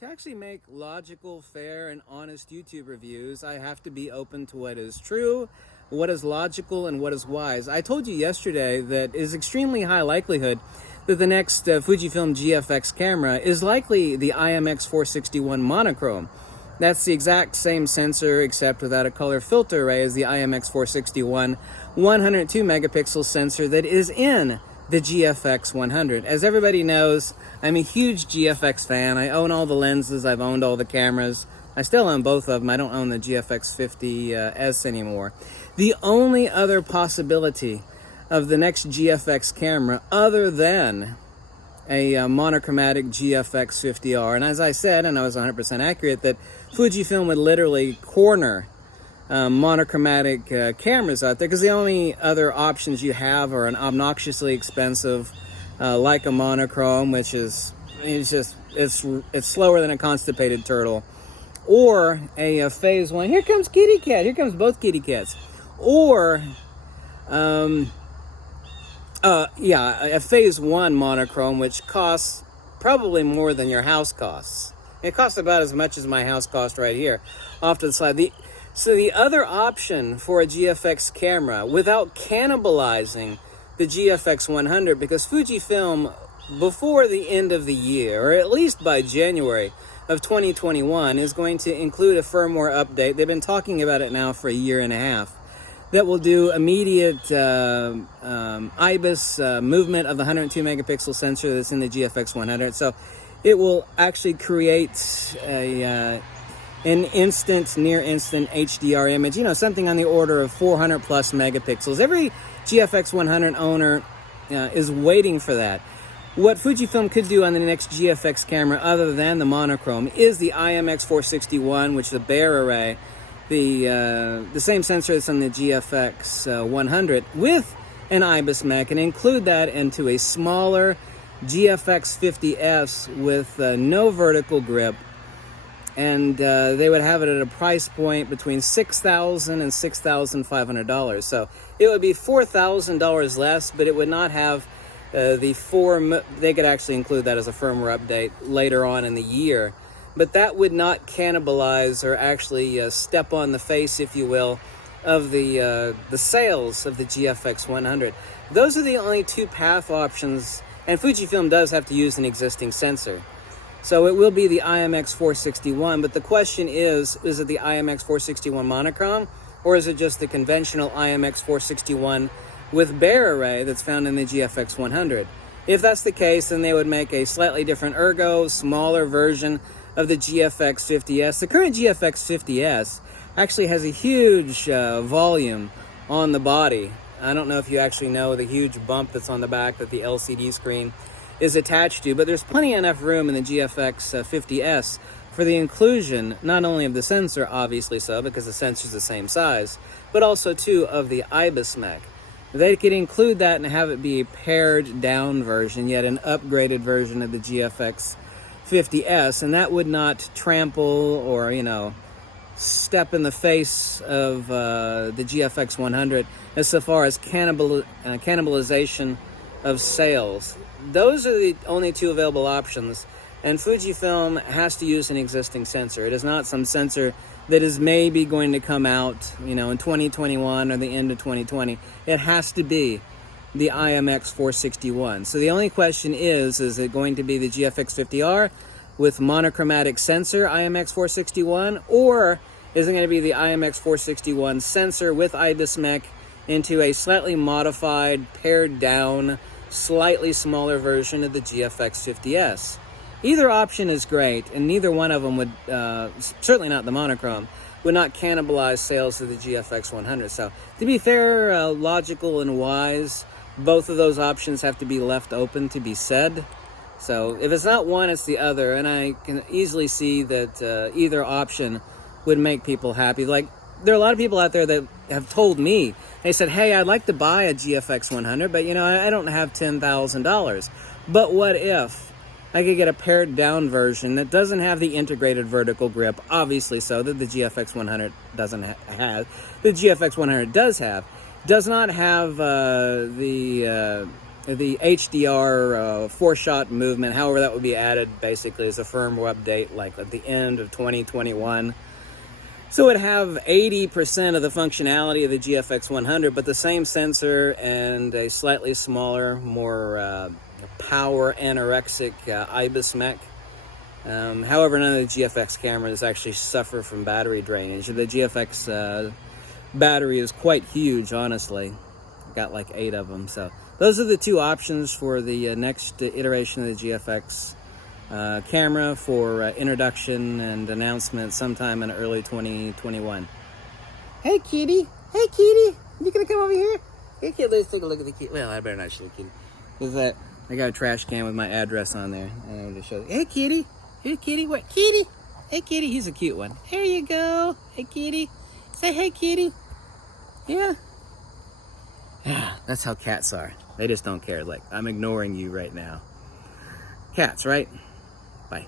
To actually make logical, fair, and honest YouTube reviews, I have to be open to what is true, what is logical, and what is wise. I told you yesterday that it is extremely high likelihood that the next Fujifilm GFX camera is likely the IMX461 monochrome. That's the exact same sensor except without a color filter array as the IMX461 102 megapixel sensor that is in the GFX 100. As everybody knows, I'm a huge GFX fan. I own all the lenses, I've owned all the cameras. I still own both of them. I don't own the GFX 50S anymore. The only other possibility of the next GFX camera other than a monochromatic GFX 50R, and as I said, and I was 100% accurate, that Fujifilm would literally corner monochromatic cameras out there, because the only other options you have are an obnoxiously expensive like a monochrome, which is it's slower than a constipated turtle, or a phase one. Here comes kitty cat. Here comes both kitty cats. Or a phase one monochrome, which costs probably more than your house costs. It costs about as much as my house cost right here off to the side. So the other option for a GFX camera without cannibalizing the GFX 100, because Fujifilm, before the end of the year, or at least by January of 2021, is going to include a firmware update. They've been talking about it now for a year and a half. That will do immediate IBIS movement of the 102 megapixel sensor that's in the GFX 100. So it will actually create an instant, near instant HDR image, something on the order of 400 plus megapixels. Every GFX 100 owner is waiting for that. What Fujifilm could do on the next GFX camera, other than the monochrome, is the IMX461, which is a bare array, the same sensor that's on the GFX 100, with an IBIS mech, and include that into a smaller GFX 50S with no vertical grip. And they would have it at a price point between $6,000 and $6,500. So it would be $4,000 less, but it would not have they could actually include that as a firmware update later on in the year. But that would not cannibalize or actually step on the face, if you will, of the sales of the GFX 100. Those are the only two path options, and Fujifilm does have to use an existing sensor. So it will be the IMX461, but the question is it the IMX461 monochrome, or is it just the conventional IMX461 with bare array that's found in the GFX 100? If that's the case, then they would make a slightly different smaller version of the GFX 50S. The current GFX 50S actually has a huge volume on the body. I don't know if you actually know the huge bump that's on the back that the LCD screen is attached to, but there's plenty enough room in the GFX 50S for the inclusion not only of the sensor, obviously so, because the sensor's the same size, but also too of the IBIS mech. They could include that and have it be a pared down version, yet an upgraded version of the GFX 50S, and that would not trample or step in the face of the GFX 100 as so far as cannibalization of sales. Those are the only two available options, and Fujifilm has to use an existing sensor. It is not some sensor that is maybe going to come out, in 2021 or the end of 2020. It has to be the IMX461. So the only question is it going to be the GFX 50R with monochromatic sensor IMX461, or is it going to be the IMX461 sensor with IBIS mech into a slightly modified, pared down, slightly smaller version of the GFX 50S? Either option is great, and neither one of them would, certainly not the monochrome, would not cannibalize sales of the GFX 100. So to be fair, logical, and wise, both of those options have to be left open to be said. So if it's not one, it's the other, and I can easily see that either option would make people happy. Like, there are a lot of people out there that have told me, they said, hey, I'd like to buy a GFX 100, but I don't have $10,000. But what if I could get a pared down version that doesn't have the integrated vertical grip, obviously so, that the GFX 100 doesn't have. The GFX 100 does not have the the HDR 4-shot movement, however that would be added basically as a firmware update like at the end of 2021. So it would have 80% of the functionality of the GFX 100, but the same sensor and a slightly smaller, more power anorexic IBIS mech. However, none of the GFX cameras actually suffer from battery drainage. The GFX battery is quite huge, honestly. Got like 8 of them. So those are the two options for the next iteration of the GFX camera for introduction and announcement sometime in early 2021. Hey, kitty. Hey, kitty. You gonna come over here? Hey, kid. Let's take a look at the kitty. Well, I better not show the kitty. Because that I got a trash can with my address on there. And I'll just show. Hey, kitty. Hey, kitty. What? Kitty. Hey, kitty. He's a cute one. There you go. Hey, kitty. Say hey, kitty. Yeah. Yeah, that's how cats are. They just don't care. Like, I'm ignoring you right now. Cats, right? Bye.